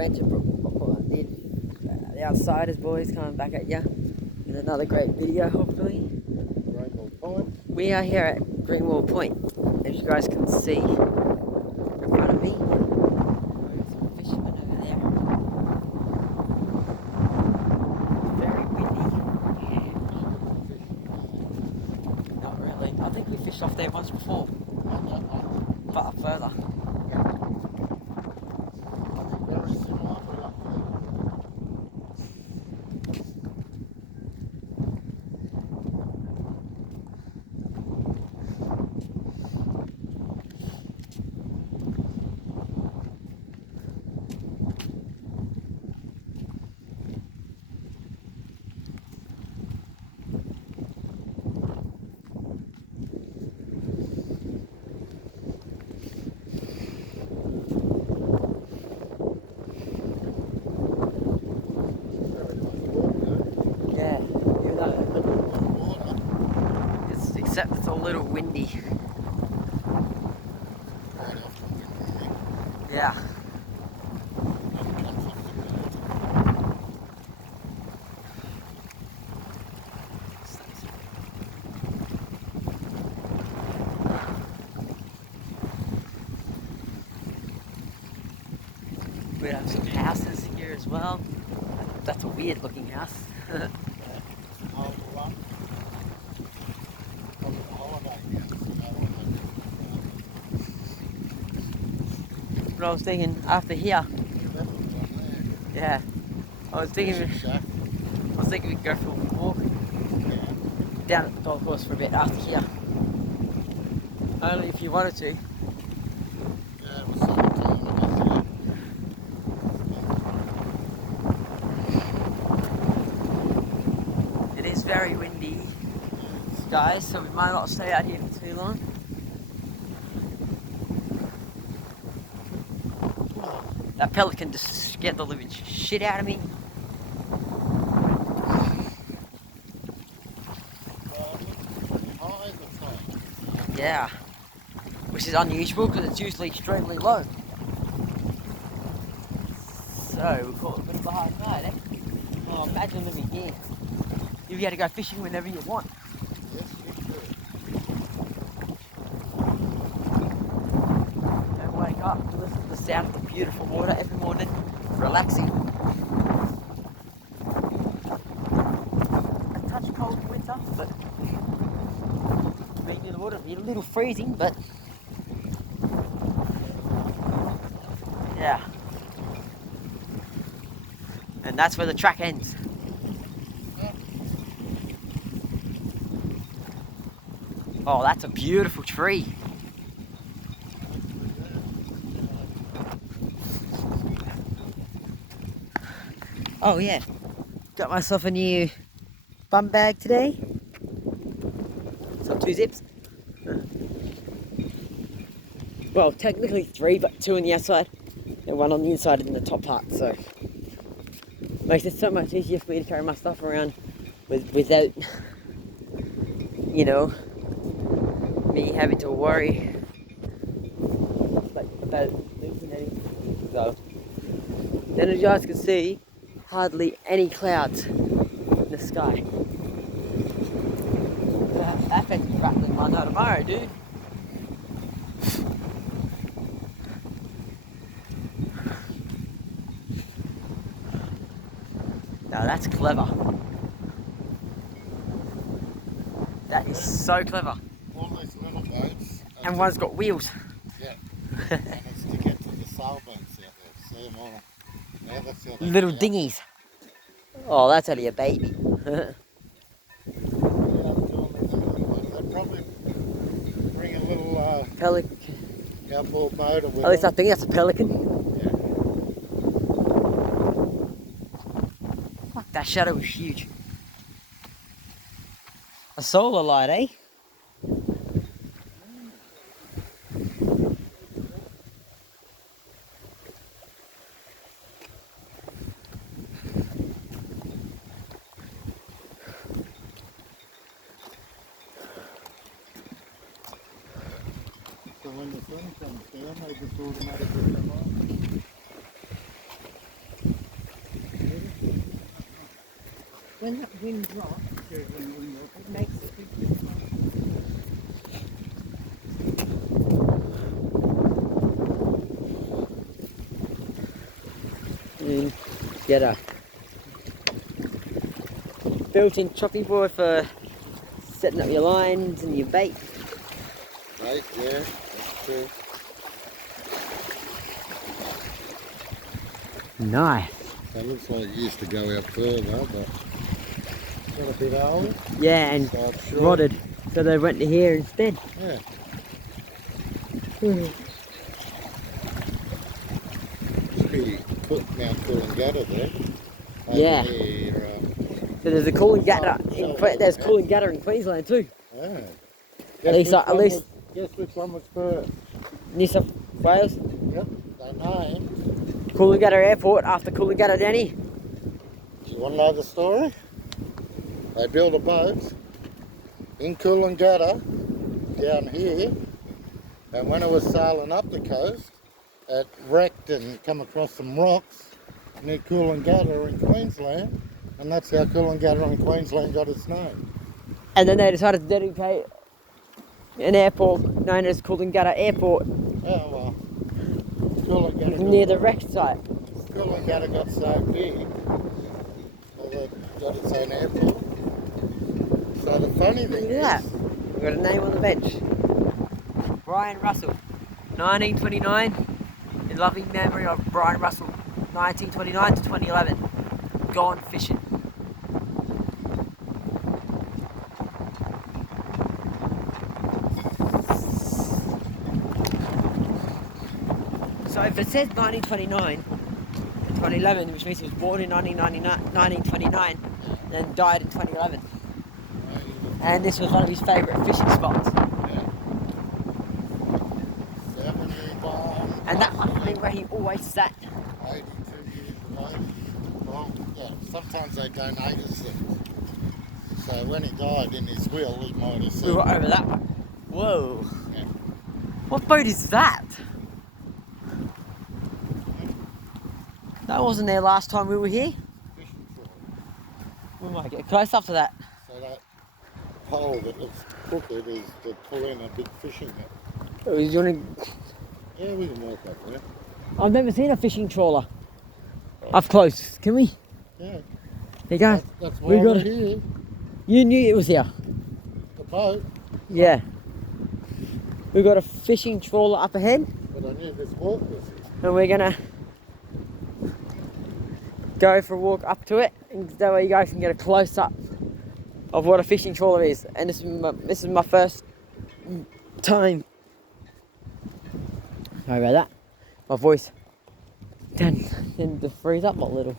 adventure did. The Outsiders boys coming back at you with another great video, hopefully. Greenwell Point. We are here at Greenwell Point, as you guys can see in front of me. There's some fishermen over there. Very windy. Not really. I think we fished off there once before, but further. Very similar, but up there. Yeah, except it's a little windy. Yeah. We have some houses here as well. That's a weird looking house. But I was thinking after here, yeah, I was thinking we could go for a walk down at the golf course for a bit after here. Only if you wanted to. It is very windy, guys, so we might not stay out here for too long. That pelican just scared the living shit out of me. Yeah, which is unusual because it's usually extremely low. So we call it a bit of a hard night, eh? Oh, imagine living here. You get to go fishing whenever you want. Yes, we do. And wake up to listen to the sound of the beautiful water every morning. Relaxing. A touch cold in winter, but being in the water, be a little freezing, but yeah. And that's where the track ends. Oh, that's a beautiful tree. Oh yeah, got myself a new bum bag today. It's got 2 zips. Well, technically 3, but 2 on the outside and 1 on the inside in the top part, so makes it so much easier for me to carry my stuff around without, you know, me having to worry about losing anything. So, then as you guys can see, hardly any clouds in the sky. That thing's rattling my nut tomorrow, dude. Now that's clever. That is so clever. All these little boats. And one's got wheels. Yeah. And it's to get to the sailboats out there. See them all. Now that's how they Little get out. dinghies. Oh, that's only a baby. They'll probably bring a little Pelican. outboard motor with At least I them. think that's a pelican. Yeah. Fuck, that shadow is huge. A solar light, eh? So when the sun comes down, they just automatically come on. when that wind drops, it makes a big difference. You get a built-in chopping board for setting up your lines and your bait. Right, yeah, that's true. Nice. So it looks like it used to go out further, but got a bit old. Yeah, and So it's short. rotted, so they went to here instead. Yeah. Should be put Mount Coolangatta there. Over Yeah. Here, So there's a Coolangatta there's Yeah. Coolangatta in Queensland too. yeah. At least, at least Guess which one was first? New South Wales. Yep, they named. Coolangatta Airport after Coolangatta Danny. Do you want to know the story? They built a boat in Coolangatta down here, and when it was sailing up the coast, it wrecked and come across some rocks near Coolangatta in Queensland, and that's how Coolangatta in Queensland got its name. And then they decided to dedicate an airport known as Coolangatta Airport Yeah, well, Coolangatta near the wreck site. Coolangatta got so big, well, they got its own airport. So the funny thing Look at that. is, We've got a name on the bench. Brian Russell, 1929. In loving memory of Brian Russell, 1929 to 2011. Gone fishing. So if it says 1929 to 2011, which means he was born in 1929 and died in 2011. And this was one of his favourite fishing spots. 71, And that must have been where he always sat. 82 years ago. Well, yeah, sometimes they donate us things. So when he died in his will, he might have We said, were over that way. Whoa. Yeah. What boat is that? That wasn't there last time we were here. fishing trawler. We might get close up to that. So that hole that looks crooked is to pull in a big fishing net. Oh, you wanna... Yeah, we can walk up there. I've never seen a fishing trawler up close. Can we? Yeah, There you go. that's We why got we're it. here. You knew it was here. The boat, Yeah. We got a fishing trawler up ahead, but I knew this walk was here. and we're gonna go for a walk up to it, and that way you guys can get a close up of what a fishing trawler is. And this is my first time. Sorry about that. My voice tends to freeze up a little.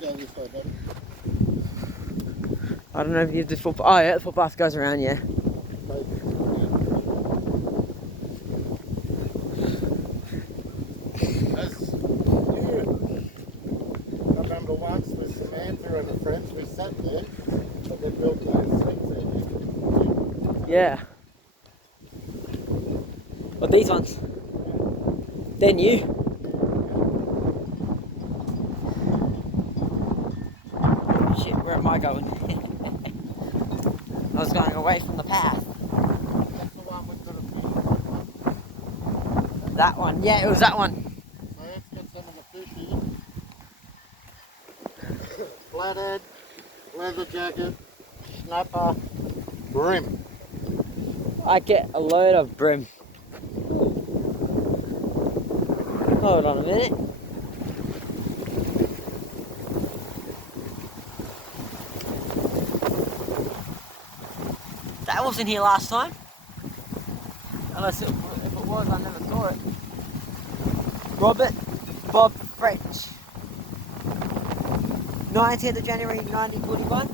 Go this way, buddy. I don't know if you the footpath. Oh yeah, the footpath goes around. Yeah. I remember once with Samantha and her friends, we sat there, but they built those things there. Yeah. What these ones? They're new. Shit, where am I going? I was going away from the path. That's the one with the fish. That one. Yeah, it was that one. So let's get some of the fish here. Flathead, leather jacket, snapper, brim. I get a load of brim. Hold on a minute. That wasn't here last time. Unless if it was, I never saw it. Robert Bob French. 19th of January 1941,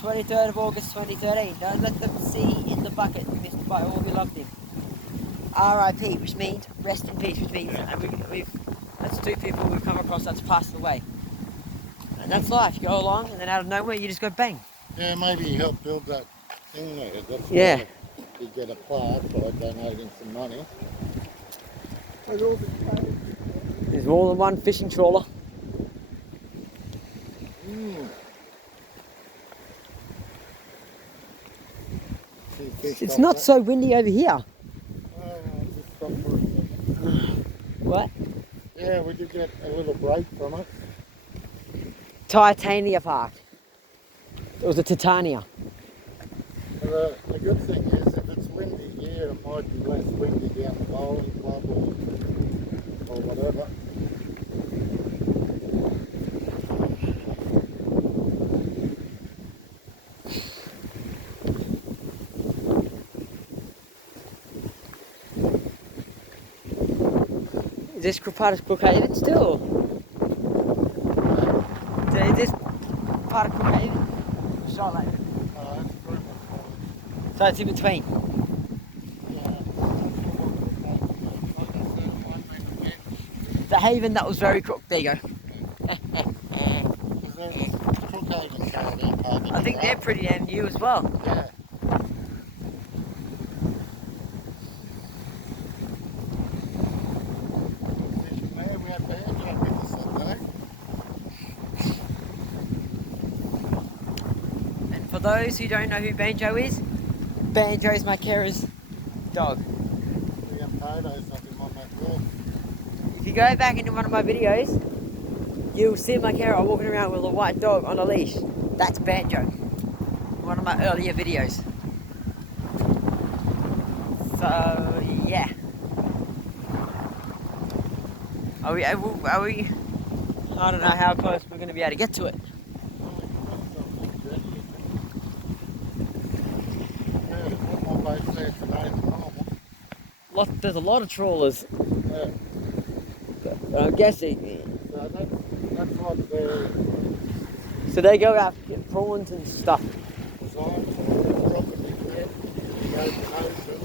23rd of August 2013. Don't let them see in the bucket, missed by all who loved him. R.I.P., which means rest in peace, which means that's two people we've come across that's passed away. And that's life. You go along, and then out of nowhere, you just go bang. Yeah, maybe he helped build that thing there. That's Yeah. why he get a plaque by donating some money. With all the clothes. There's more than one fishing trawler. Mm. See fish It's off not that. so windy over here. Just stop for a second. What? Yeah, we did get a little break from it. Titania Park. It was a Titania. The good thing is, if it's windy here, it might be less windy down the bowling club or whatever. Is this part of Crookhaven still? Is this part of Crookhaven? Charlotte. It's pretty much So it's in between. The Haven that was very crooked. There you go. I think they're pretty damn new as well. Yeah. Man, we had Banjo with us that day. And for those who don't know who Banjo is my carer's dog. We got photos of him on that wall. If you go back into one of my videos, you'll see my carer walking around with a white dog on a leash. That's Banjo. One of my earlier videos. So yeah. Are we? I don't know how close we're going to be able to get to it. There's a lot of trawlers. Yeah. But I'm guessing. So that's what they're So they go out to get prawns and stuff. designed for. Dropping in there, go to the ocean,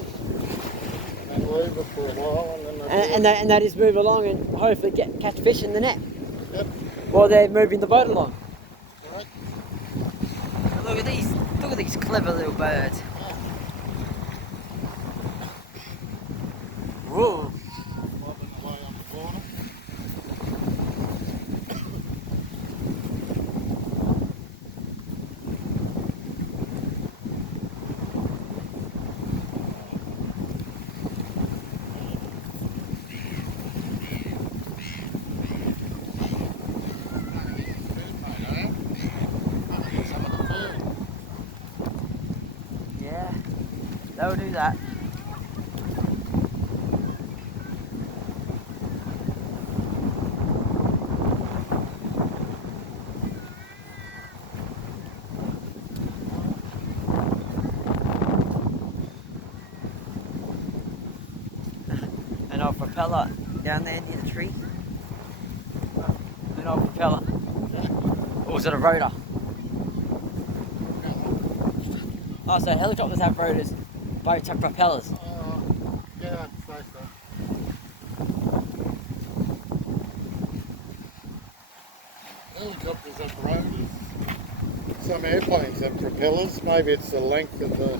and leave it for a while, and then And they just move along and hopefully catch fish in the net Yep. while they're moving the boat along. Correct. Look at these clever little birds. Whoa. Bobbing away on the border. Yeah, they'll do that. An old propeller down there near the tree. An old propeller. Or was it a rotor? Oh, so helicopters have rotors, boats have propellers. Yeah, I'd say so. Helicopters have rotors. Some airplanes have propellers. Maybe it's the length of the.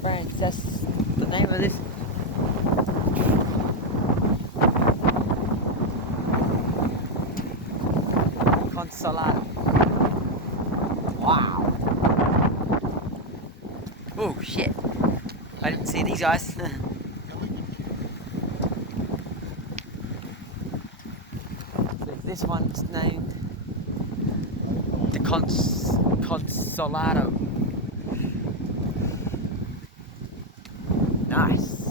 France, that's the name of this. Consolado. Wow. Oh shit. I didn't see these guys. This one's named the Consolado. Nice.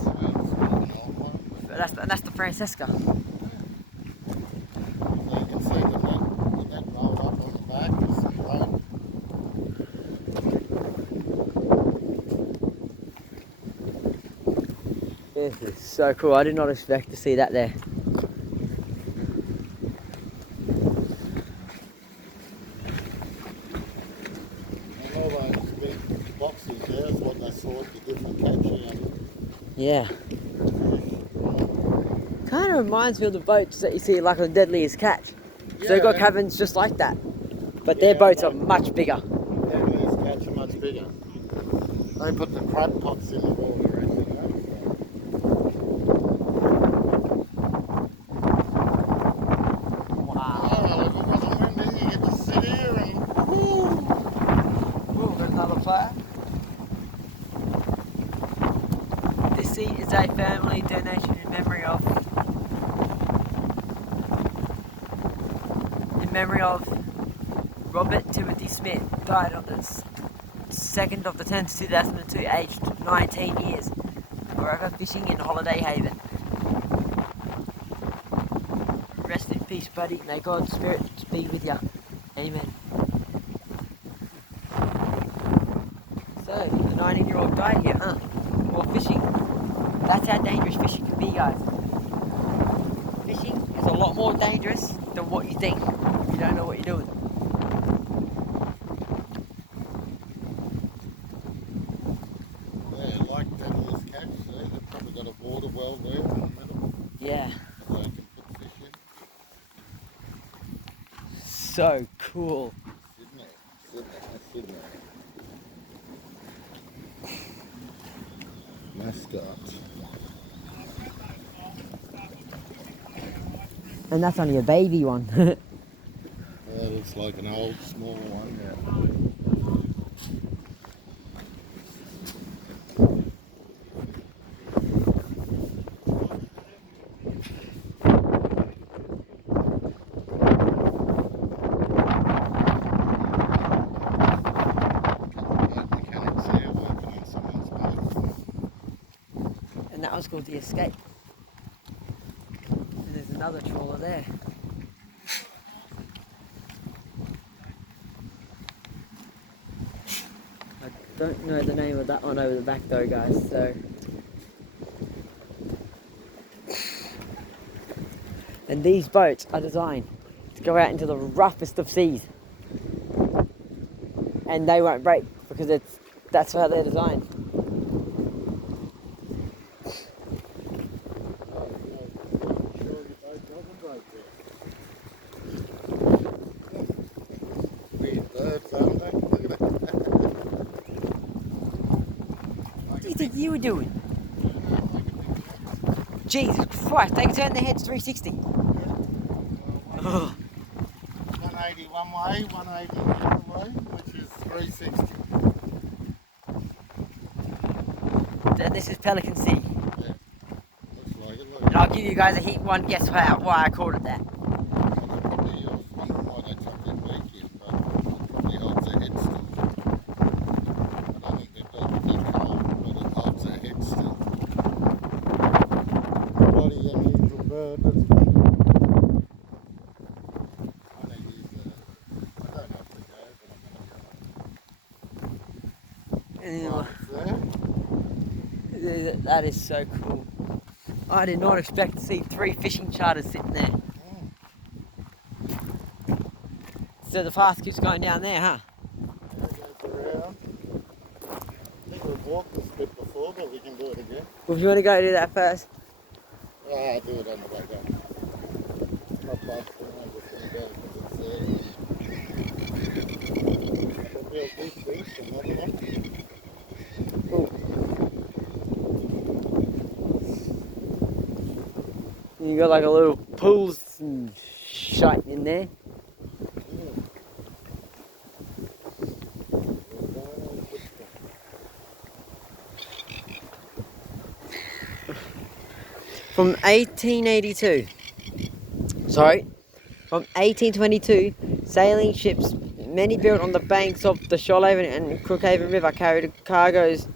That's the Francesca. So you can see the net rolled up on the back. There's some rope. This is so cool. I did not expect to see that there. Yeah. Kind of reminds me of the boats that you see like on Deadliest Catch. So they've got cabins just like that. But their boats are much bigger. Deadliest Catch are much bigger. They put the crab pots in the water, I think. Wow. Oh, if it wasn't windy, you get to sit here and... Ooh, got another player. This seat is a family donation in memory of Robert Timothy Smith, died on the 2nd of the 10th, 2002, aged 19 years, wherever fishing in Holiday Haven. Rest in peace, buddy. May God's spirit be with you. Amen. So, the 19-year-old died here, huh? While fishing. That's how dangerous fishing can be, guys. Fishing is a lot more dangerous than what you think if you don't know what you're doing. Yeah, like Deadliest Catch, see, they've probably got a water well there in the middle. Yeah. So they can put fish in. So cool. Sydney. Mascot. And that's only a baby one. That looks like an old, small one, yeah. Mechanics here working on someone's boat. And that was called the Escape. And there's another trawler there. I don't know the name of that one over the back though, guys, so. And these boats are designed to go out into the roughest of seas. And they won't break because that's how they're designed. Weird birds, aren't they? Look at that. What do you think you were doing? Jesus Christ, they can turn their heads 360. Oh. 180 one way, 180 the other way, which is 360. And this is Pelican Sea. Yeah, looks like it. Look. And I'll give you guys a hint, one guess why I called it that. Probably, I was wondering why they tucked their beak in, but it probably holds their head still. I don't think they've got the big hole, but it holds their head still. Bloody unusual bird, that's funny. I think I don't have to go, but I'm And going to go. There. that is so cool. I did not expect to see 3 fishing charters sitting there. So the path keeps going down there, huh? There it goes around. I think we've walked this bit before, but we can do it again. Well, if you want to go do that first. I'll do it on the way down. It's not fast, I'm just going to go because it's a real deep fish, another one. You got like a little pools and shite in there. From 1882, from 1822, sailing ships, many built on the banks of the Shoalhaven and Crookhaven River, carried cargoes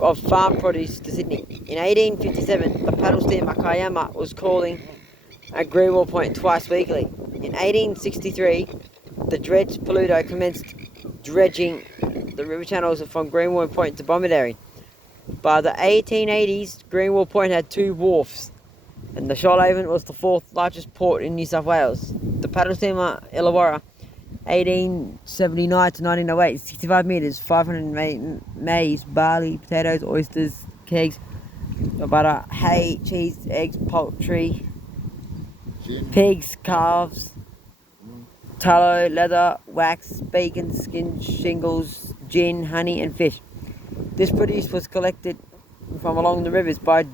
of farm produce to Sydney. In 1857, the paddle steamer Kayama was calling at Greenwell Point twice weekly. In 1863, the dredge Paludo commenced dredging the river channels from Greenwell Point to Bomaderry. By the 1880s, Greenwell Point had 2 wharfs, and the Shoalhaven was the 4th largest port in New South Wales. The paddle steamer Illawarra, 1879 to 1908, 65 metres, 508 maize, barley, potatoes, oysters, kegs, butter, hay, cheese, eggs, poultry, Gin. pigs, calves, tallow, leather, wax, bacon, skin, shingles, gin, honey, and fish. This produce was collected from along the rivers by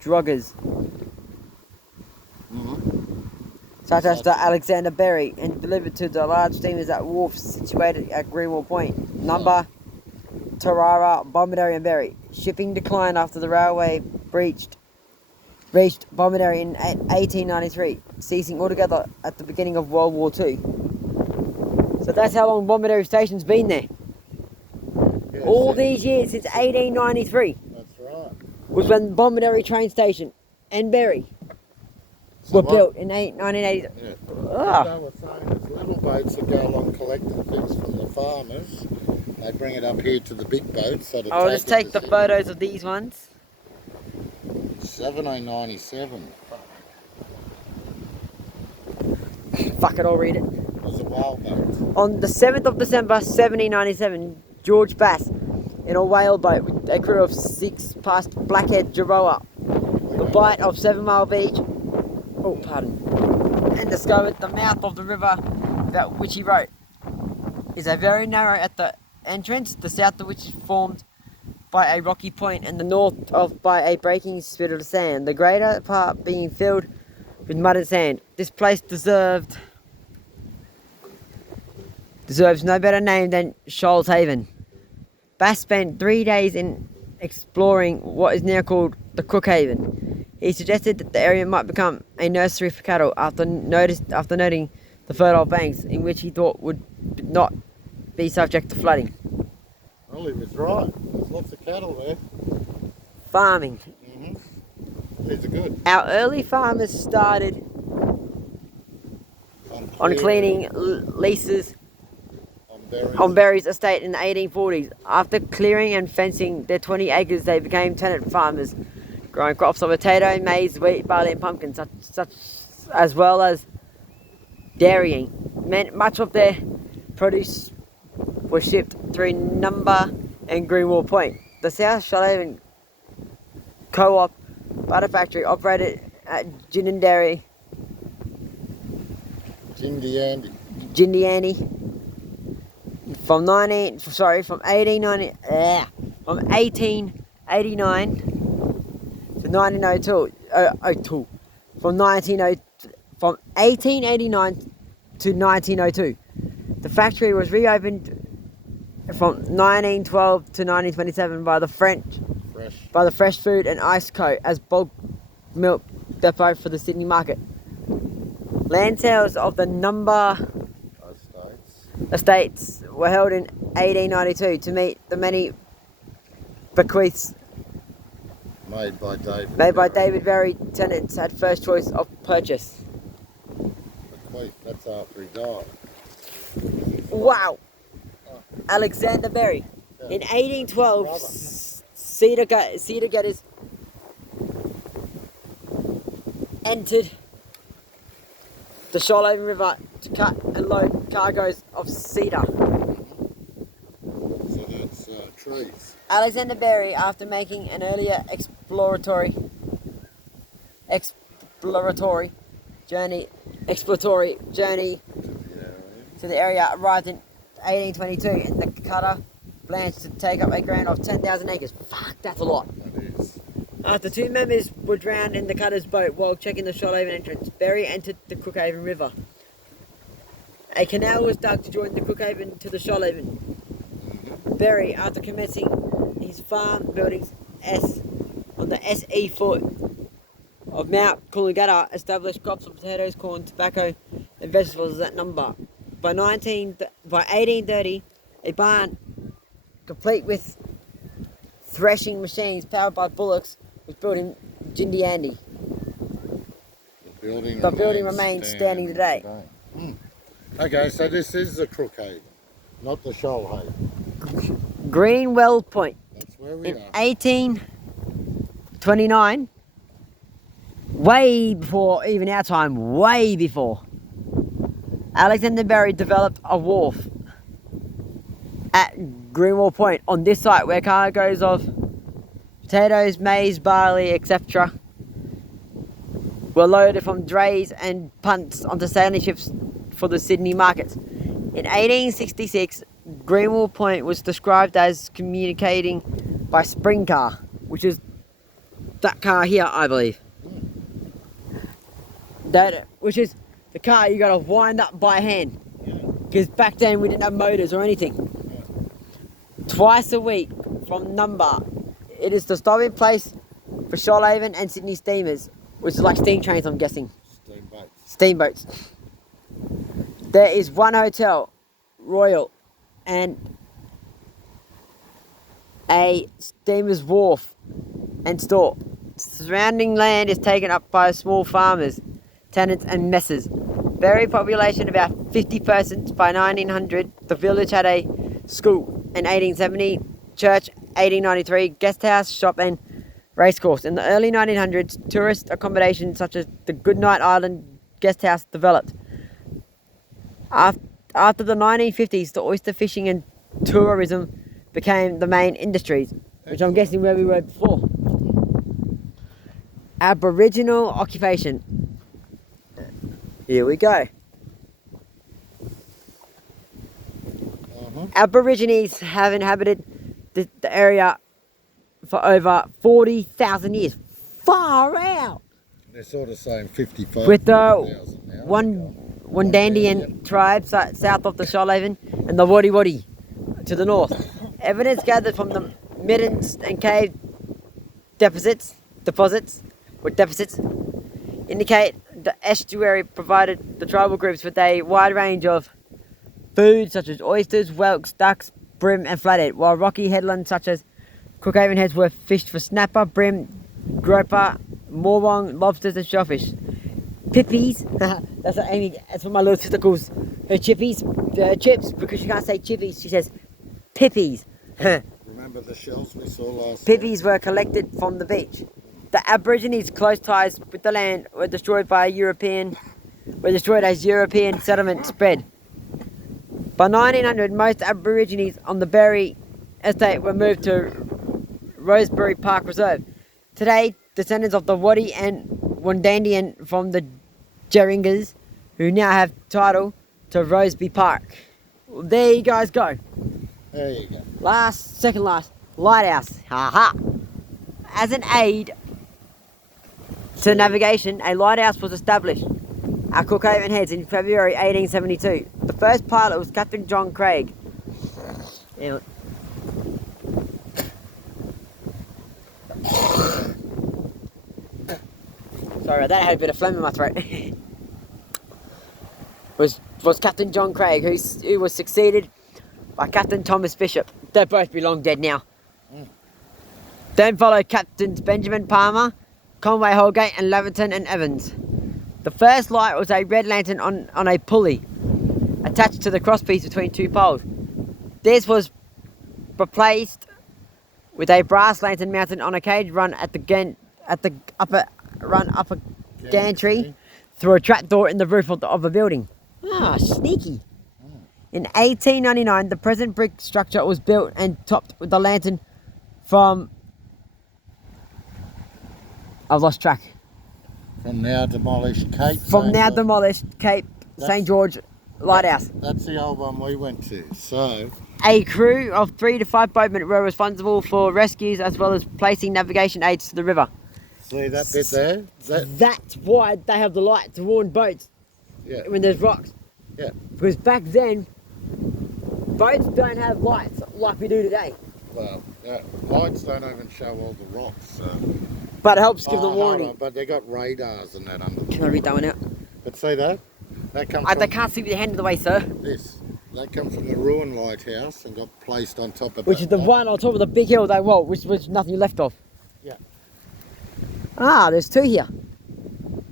druggers, such as the Alexander Berry, and delivered to the large steamers at wharfs situated at Greenwell Point, Number, Tarara, Bomaderry and Berry. Shipping declined after the railway reached Bomaderry in 1893, ceasing altogether at the beginning of World War II. So that's how long Bomaderry Station's been there. Yeah, All so- these years since 1893 That's right. was when Bomaderry train station and Berry So were what- built in 1980. Yeah. Ah. What they were saying is little boats that go along collecting things from the farmers, they bring it up here to the big boats. So to I'll just it take to the sea. photos of these ones. 1797 Fuck it, I'll read it. was a whale boat. On the 7th of December 1797, George Bass, in a whale boat with a crew of 6, passed Blackhead Gerroa, the bight of 7 Mile Beach, and discovered the mouth of the river, about which he wrote, is a very narrow at the entrance, the south of which is formed by a rocky point, and the north of by a breaking spit of sand, the greater part being filled with mud and sand. This place deserves no better name than Shoals Haven. Bass spent 3 days in exploring what is now called the Cook Haven. He suggested that the area might become a nursery for cattle after noting the fertile banks, in which he thought would not be subject to flooding. Well, he was right. There's lots of cattle there. Farming. These are good. Our early farmers started on cleaning leases berries. on Berry's estate in the 1840s. After clearing and fencing their 20 acres, they became tenant farmers, growing crops of potato, maize, wheat, barley, and pumpkins, such as well as dairying. Much of their produce was shipped through Number and Greenwell Point. The South Shoalhaven Co-op butter factory operated at Ginninderry, Jindiani from 1889 to 1902. From 1889 to 1902. The factory was reopened from 1912 to 1927 by the Fresh Food and Ice Co. as bulk milk depot for the Sydney market. Land sales of the Number estates were held in 1892 to meet the many bequests Made by David Berry. Tenants had first choice of purchase. Bequeath, that's after he died. Wow! Alexander Berry. In 1812, Cedar Getters entered the Shoalhaven River to cut and load cargoes of cedar. So that's trees. Alexander Berry, after making an earlier exploratory journey to the area, arrived in 1822 in the cutter Blanche to take up a ground of 10,000 acres. Fuck, that's a lot. That is. After 2 members were drowned in the cutter's boat while checking the Shoalhaven entrance, Berry entered the Cookhaven River. A canal was dug to join the Cookhaven to the Shoalhaven. Berry, after commencing his farm buildings on the SE foot of Mount Coolangatta, established crops of potatoes, corn, tobacco, and vegetables at Number. By 1830, a barn complete with threshing machines powered by bullocks was built in Jindiandi. The building remains standing today. Okay, so this is the Crookhaven, not the Shoalhaven. Greenwell Point. That's where we In are. 1829, way before even our time, way before, Alexander Berry developed a wharf at Greenwell Point on this site where cargoes of potatoes, maize, barley, etc. were loaded from drays and punts onto sailing ships for the Sydney markets. In 1866, Greenwell Point was described as communicating by spring car, which is that car here, I believe. That, which is the car you gotta wind up by hand, because back then we didn't have motors or anything. Twice a week from Number, it is the stopping place for Shoalhaven and Sydney steamers, which is like steam trains, I'm guessing. Steamboats. There is one hotel, Royal, and a steamer's wharf and store. Surrounding land is taken up by small farmers, tenants and messes. Buried population about 50 persons by 1900. The village had a school in 1870, church 1893, guest house, shop and racecourse. In the early 1900s, tourist accommodation such as the Goodnight Island guest house developed. After the 1950s, the oyster fishing and tourism became the main industries, which I'm guessing where we were before. Aboriginal occupation. Here we go. Aborigines have inhabited the area for over 40,000 years. Far out! They're sort of saying 55,000 With the now. Wandandian tribes south of the Shoalhaven and the Wadi Wadi to the north. Evidence gathered from the middens and cave deposits indicate the estuary provided the tribal groups with a wide range of food such as oysters, whelks, ducks, bream and flathead, while rocky headlands such as Crookhaven Heads were fished for snapper, bream, grouper, moorong, lobsters and shellfish. Pippies, that's what Amy, that's what my little sister calls her chippies, chips, because she can't say chippies, she says pippies. Remember the shells we saw last Pippies were collected from the beach. The Aborigines' close ties with the land were destroyed as European settlement spread. By 1900, most Aborigines on the Berry estate were moved to Rosebery Park Reserve. Today, descendants of the Wadi and Wandandian from the Jeringas, who now have title to Roseby Park. Well, there you guys go. There you go. Second last, lighthouse. Ha. As an aid to navigation, a lighthouse was established at Crookhaven Heads in February 1872. The first pilot was Captain John Craig. Sorry about that, I had a bit of phlegm in my throat. was Captain John Craig, who was succeeded by Captain Thomas Bishop. They both be long dead now. Then followed Captains Benjamin Palmer, Conway Holgate and Leverton and Evans. The first light was a red lantern on a pulley attached to the crosspiece between two poles. This was replaced with a brass lantern mounted on a cage run at the upper gantry through a trapdoor in the roof of a building. Ah, sneaky. In 1899, the present brick structure was built and topped with the lantern from... I've lost track. From now demolished Cape. Cape St. George Lighthouse. That's the old one we went to. So a crew of 3 to 5 boatmen were responsible for rescues as well as placing navigation aids to the river. See that bit there? That's why they have the light to warn boats when there's rocks. Yeah. Because back then, boats don't have lights like we do today. Well, lights don't even show all the rocks. So. But it helps give them warning. But they got radars and that under. Can I read that one out? But see that? That comes from... They can't see with their hand in the way, sir. This. That comes from the ruined lighthouse and got placed on top of Which is the one on top of the big hill which was nothing left of. Yeah. Ah, there's two here.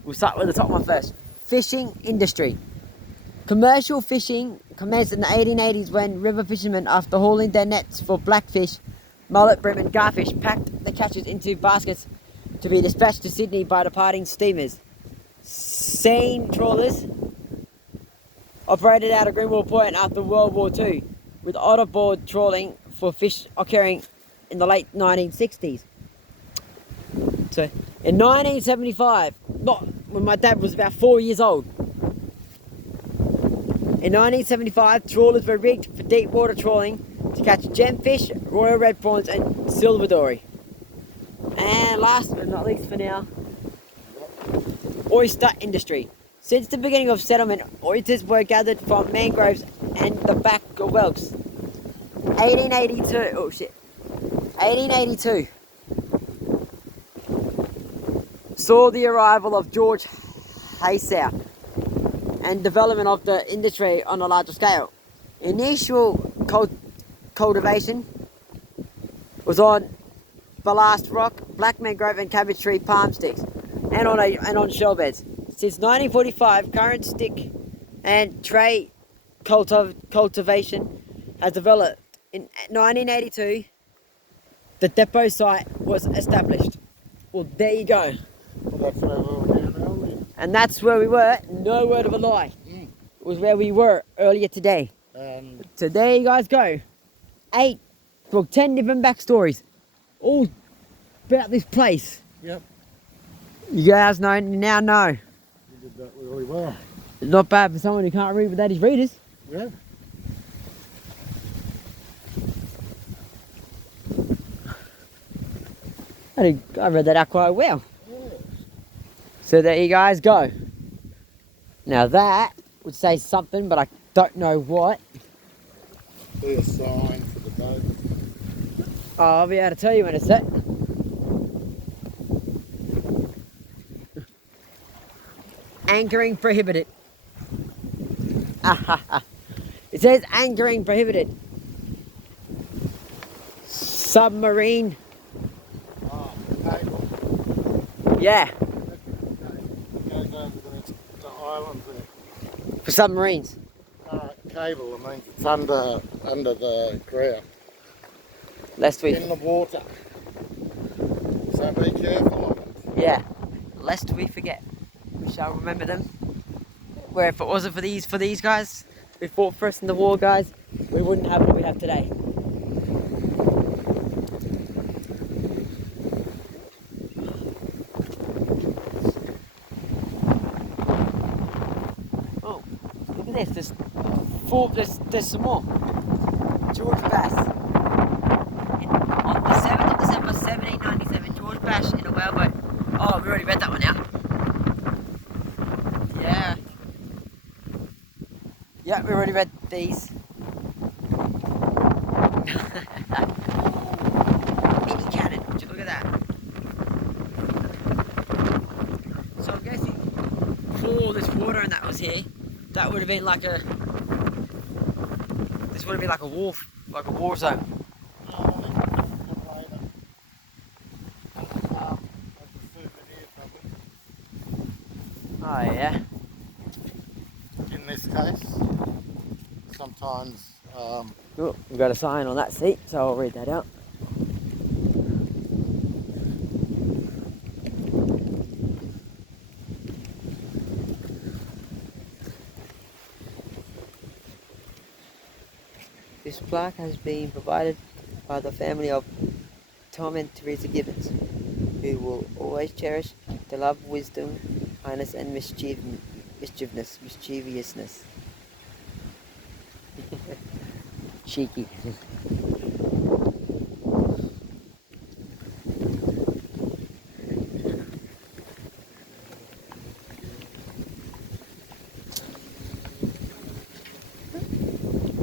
We'll start with the top one first. Fishing industry. Commercial fishing commenced in the 1880s when river fishermen, after hauling their nets for blackfish, mullet, bream and garfish, packed the catches into baskets to be dispatched to Sydney by departing steamers. Seine trawlers operated out of Greenwell Point after World War II, with otterboard trawling for fish occurring in the late 1960s. So, in 1975, not when my dad was about 4 years old. In 1975, trawlers were rigged for deep water trawling to catch gemfish, royal red prawns, and silver dory. And last but not least for now, oyster industry. Since the beginning of settlement, oysters were gathered from mangroves and the back of whelks. 1882, oh shit, 1882 saw the arrival of George Haysow and development of the industry on a larger scale. Initial cultivation was on ballast rock, black mangrove and cabbage tree palm sticks and on shell beds. Since 1945, current stick and tray cultivation has developed. In 1982, the depot site was established. Well, there you go. Well, that's where we were down earlier. And that's where we were, no word of a lie. It was where we were earlier today. And So there you guys go. 10 different backstories. All about this place. yep, You guys now know. you did that really well. Not bad for someone who can't read without his readers. Yeah. I read that out quite well. Yeah. So there you guys go. Now that would say something, but I don't know what. Be a sign for the boat. I'll be able to tell you when it's set. Anchoring prohibited. It says anchoring prohibited. Submarine. Oh, cable. Yeah, Goes over the island there. for submarines. Cable, I mean, it's under the ground. Lest we, In the water. So be careful of it. yeah, lest we forget. We shall remember them. Where if it wasn't for these guys who fought for us in the war, guys, we wouldn't have what we have today. Oh, look at this. There's some more. George Bass. On the 7th of December 1797, George Bass in a whaleboat. Oh, we already read that one now. Yeah. Yeah, we already read these. Mini cannon. Would you look at that? So I'm guessing for all this water and that was here, that would have been like a. This would have been like a war zone. Oh yeah. In this case, sometimes Oh, we've got a sign on that seat, so I'll read that out. This plaque has been provided by the family of Tom and Teresa Gibbons, who will always cherish the love, wisdom, kindness, and mischievousness. Cheeky.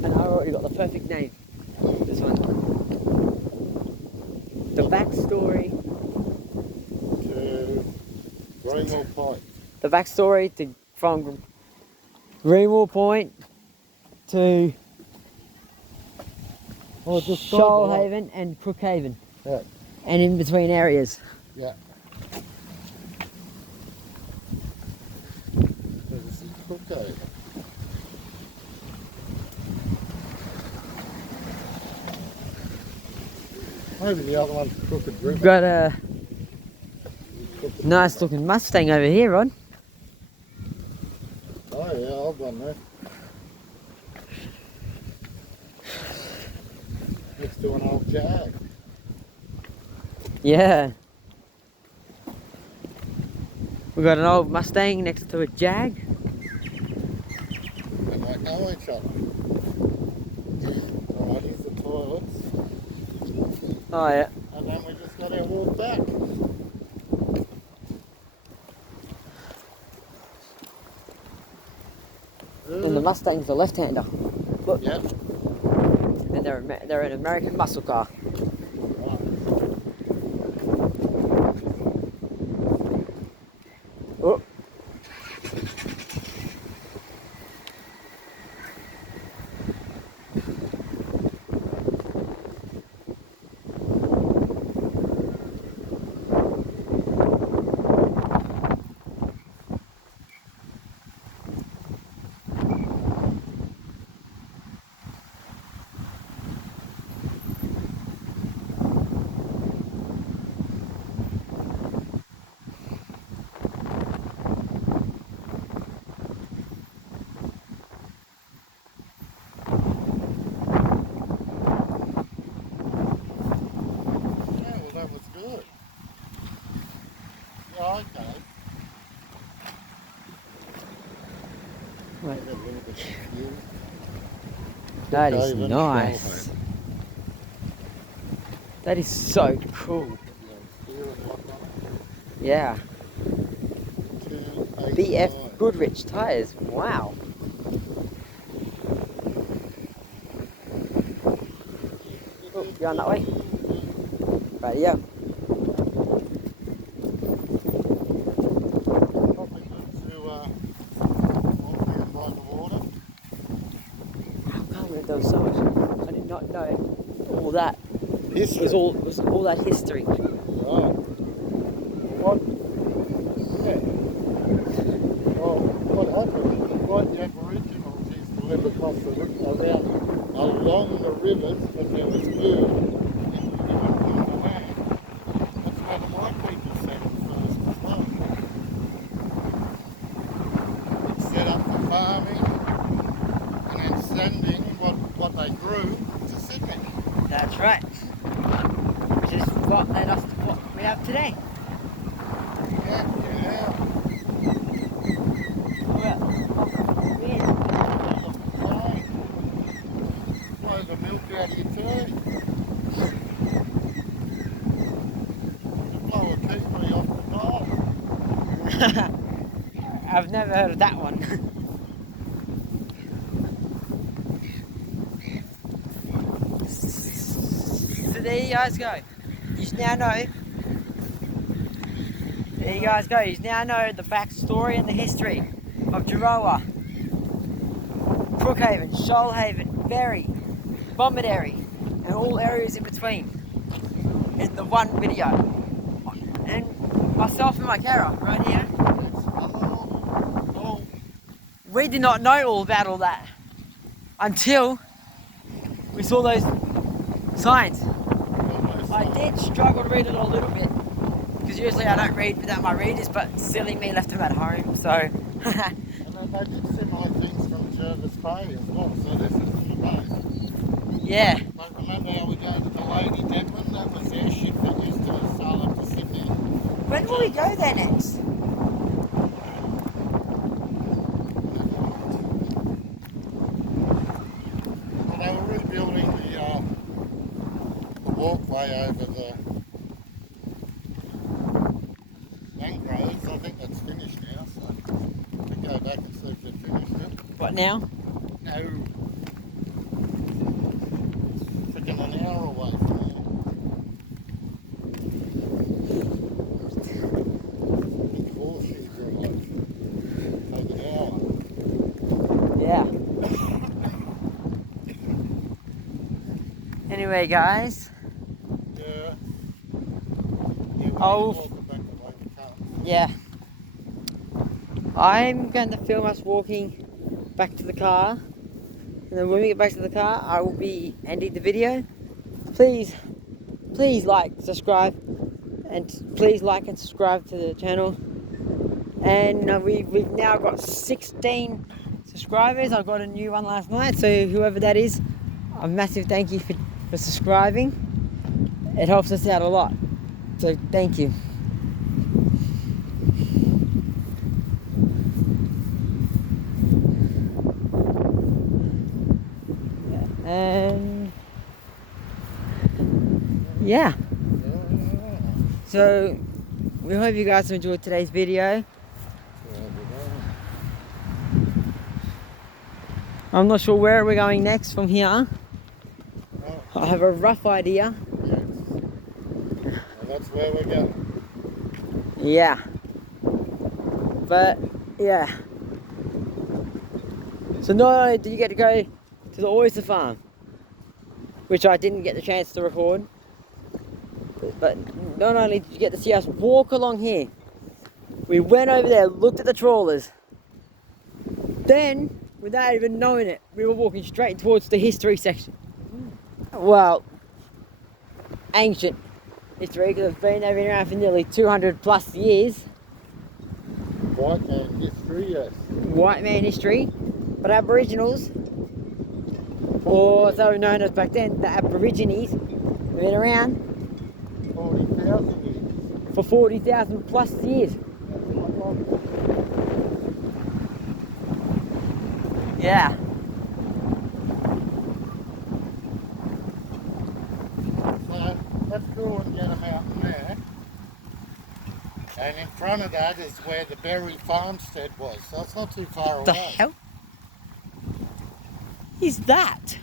And I already got the perfect name. This one. The backstory. to Greenwell Point. The backstory from Greenwell Point to Oh, just Shoalhaven and Crookhaven. Yeah. And in between areas. Yeah. This is Crookhaven. Maybe the other one's Crooked We've River. got a nice looking Mustang over here, Rod. Oh yeah, old one there. Next to an old Jag. Yeah. We got an old Mustang next to a Jag. They might know each other. Alright, here's the toilets. Oh yeah. And then we just got to walk back. And the Mustang's a left-hander. Look. Yep. And they're an American muscle car. Right. Oh. Yeah, well that was good. Yeah, okay. Right. Get a little bit confused. That is David nice. Shellhead. That is so cool. Here and whatnot. Yeah. 289. BF Goodrich tires. Wow. Oh, you on that way? Right, yeah. Probably good to walk down by the water. How come there was so much? I did not know all that. History. Was all that history. Right. What? Yeah. Well, what happened is right, the Aboriginals used to live across the around along the rivers, but there was food in the land. That's where the white people settled first as well. It set up for farming and then sending what they grew to Sydney. That's right. Which is what led us to what we have today. Yeah, yeah. Blow the milk out of your tea. Blow a kiwi off the bowl. I've never heard of that one. So there you guys go. You now know. There you guys go. You now know the backstory and the history of Jirowa, Crookhaven, Shoalhaven, Berry, Bomaderry, and all areas in between in the one video. And myself and my carer right here. Oh, We did not know all about all that until we saw those signs. I did struggle to read it a little bit because usually I don't read without my readers, but silly me left them at home, so. and they did similar things from Jervis Bay as well, so this is the bay. Yeah, Like remember how we go to the Lady Declan? That was their ship that used to sail up to Sydney. when will we go there next? Well, they were rebuilding the walkway over the mangroves. I think that's finished now, so we can go back and see if they've finished it. What now? No. Freaking an hour away from here. Big horseshoe drive. Take an hour. Yeah. Anyway, guys, Yeah. Yeah, we're Oh. walking back the way we come. yeah. I'm going to film us walking back to the car, and then when we get back to the car, I will be ending the video. Please like, subscribe, and please like and subscribe to the channel. And we've now got 16 subscribers. I got a new one last night, so whoever that is, a massive thank you for subscribing. It helps us out a lot, so thank you. Yeah. Yeah. So we hope you guys enjoyed today's video. I'm not sure where we're going next from here. Oh, I have a rough idea. and that's where we're going. Yeah. But yeah. So not only do you get to go to the oyster farm, which I didn't get the chance to record, but not only did you get to see us walk along here, we went over there, looked at the trawlers. Then, without even knowing it, we were walking straight towards the history section. Well, ancient history, because it's been around for nearly 200 plus years. White man history, yes. White man history, but Aboriginals, or as they were known as back then, the Aborigines, have been around 40,000 years. for 40,000 plus years. Yeah. So let's go and get them out in there. And in front of that is where the Berry farmstead was, so it's not too far The away. hell is that?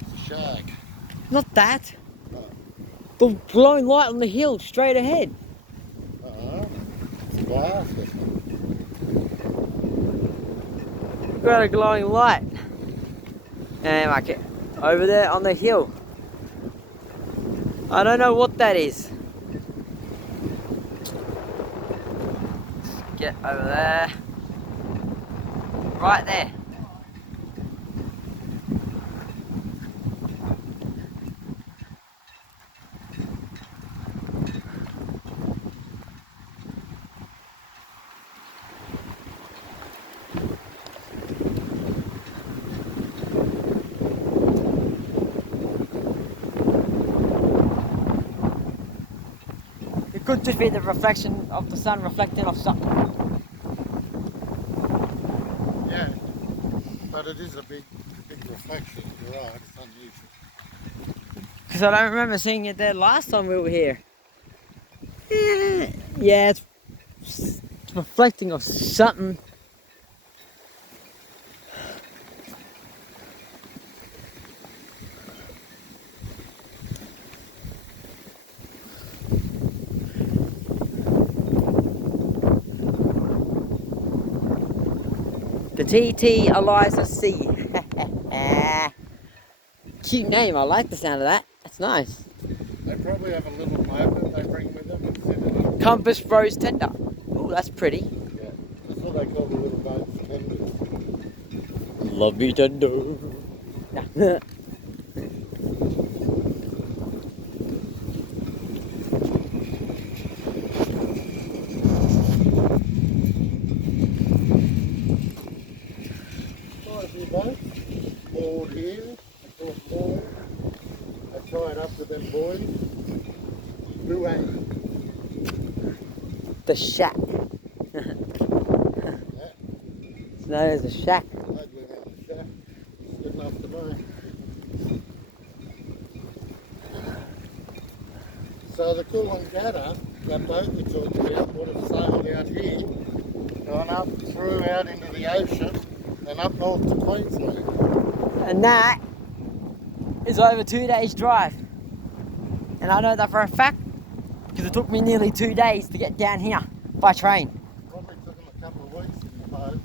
It's a shag. Not that. Oh. The glowing light on the hill straight ahead. It's glass. Got a glowing light. And like it over there on the hill. I don't know what that is. Get over there. Right there. It could just be the reflection of the sun reflecting off something. Yeah, but it is a big reflection. You're right, it's unusual. Because I don't remember seeing it there last time we were here. Yeah, it's reflecting off something. The TT Eliza C. Cute name, I like the sound of that. That's nice. They probably have a little motor they bring with them and sit in it. Compass Rose Tender. Oh, that's pretty. Yeah, that's what they call the little boats, tenders. Love me tender. Nah. Quite a few boats moored here, across moored. They tie it up to them buoys. Buoy. The shack. It's known as a shack. I'd live in the shack. It's good enough to me. So the Coolangatta, that boat we talked about, would have sailed out here, gone up through out into the ocean, and up north to Queensland. And that is over 2 days drive. And I know that for a fact because it took me nearly 2 days to get down here by train. Probably took them a couple of weeks in the boat.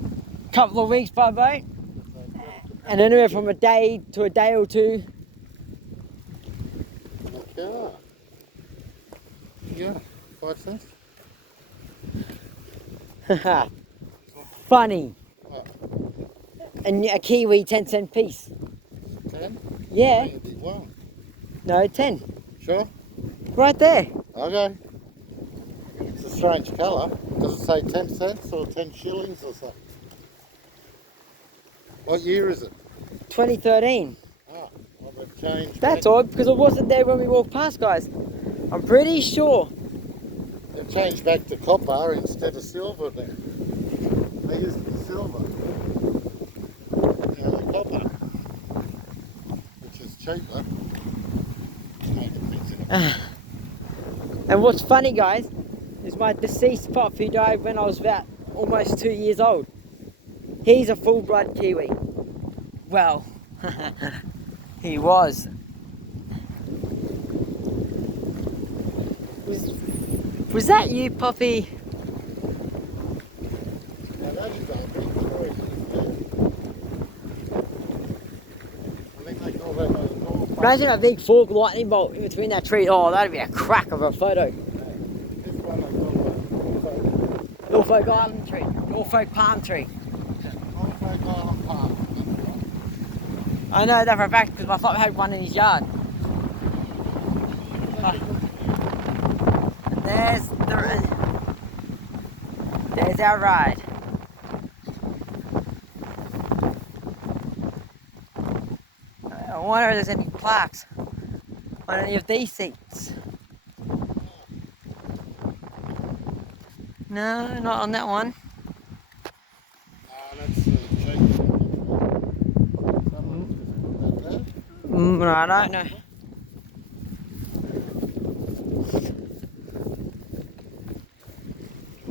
Couple of weeks by boat, and anywhere from a day to a day or two. Okay. Yeah, 5 cents. Funny. What? And a Kiwi 10-cent piece. 10? Yeah, Maybe 1. no, 10. Sure? Right there. Okay. It's a strange colour. Does it say 10 cents or 10 shillings or something? What year is it? 2013. Oh, well, they've changed. That's odd because it wasn't there when we walked past, guys. I'm pretty sure. They've changed back to copper instead of silver then. They used to be silver. Now they're copper, which is cheaper. make it fix it. And what's funny, guys, is my deceased pup who died when I was about almost 2 years old. He's a full-blood Kiwi. Well, he was. Was that you, Puppy? Now that's got a big story since then. I think they call that a north. Imagine a big fork lightning bolt in between that tree. Oh, that'd be a crack of a photo. This one I call a Norfolk Island tree. Norfolk palm tree. Norfolk Island Park. I know that for a fact because my father had one in his yard. There's our ride. I wonder if there's any plaques on any of these seats. No, not on that one. That's the cheap. Someone just put that there. No, I don't know.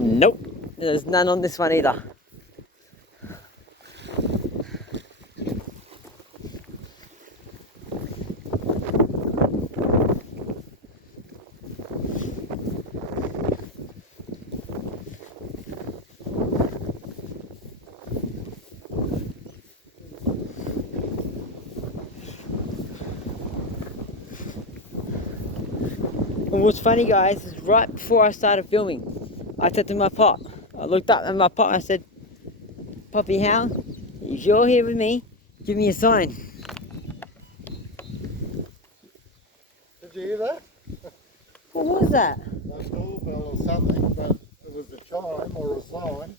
Nope, there's none on this one either. And what's funny, guys, is right before I started filming, I said to my pop, I looked up at my pop and I said, Poppy Hal, if you're here with me, give me a sign. Did you hear that? What was that? A doorbell or something, but it was a chime or a sign.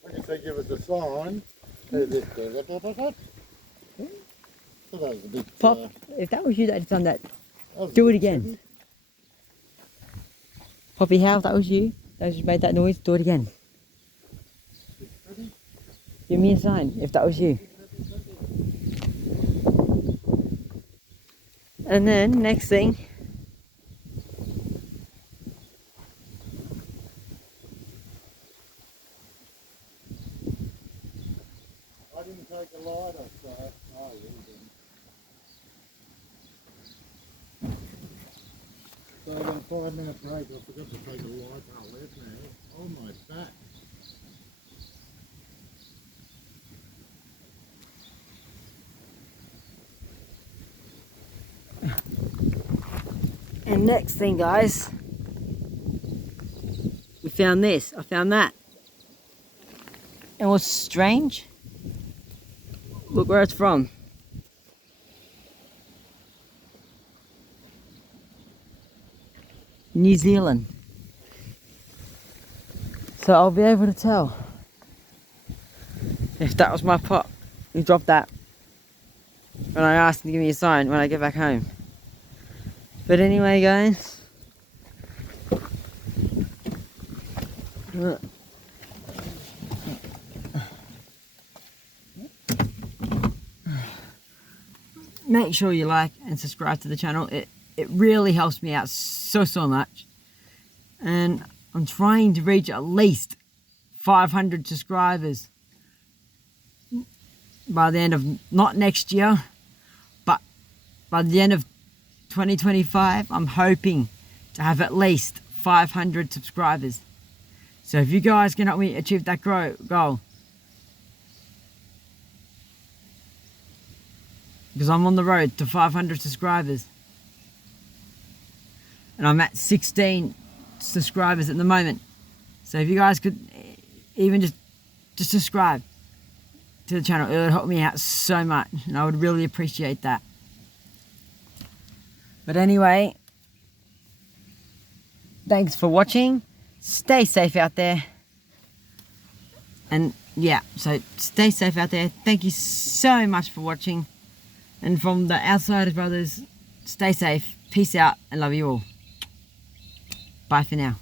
When you say give us a sign, there's this. So that was a bit. Pop, if that was you that had done that, that was a do it bit again. tricky. Poppy Hal, if that was you that just made that noise, do it again. Give me a sign if that was you. And then, next thing, I didn't take a lighter, so. Oh, you didn't. So I got a 5-minute break. I forgot to take a lighter. Oh, there's now. Oh, my back. and next thing, guys, we found this, I found that. And what's strange, look where it's from. New Zealand. So I'll be able to tell if that was my pop who dropped that when I asked him to give me a sign when I get back home. But anyway, guys, make sure you like and subscribe to the channel. It really helps me out so much. And I'm trying to reach at least 500 subscribers by the end of, not next year, but by the end of 2025, I'm hoping to have at least 500 subscribers. So if you guys can help me achieve that goal, because I'm on the road to 500 subscribers. And I'm at 16 subscribers at the moment. So if you guys could even just subscribe to the channel, it would help me out so much, and I would really appreciate that. But anyway, thanks for watching. Stay safe out there. And yeah, so stay safe out there. Thank you so much for watching. And from the Outsiders Brothers, stay safe, peace out, and love you all. Bye for now.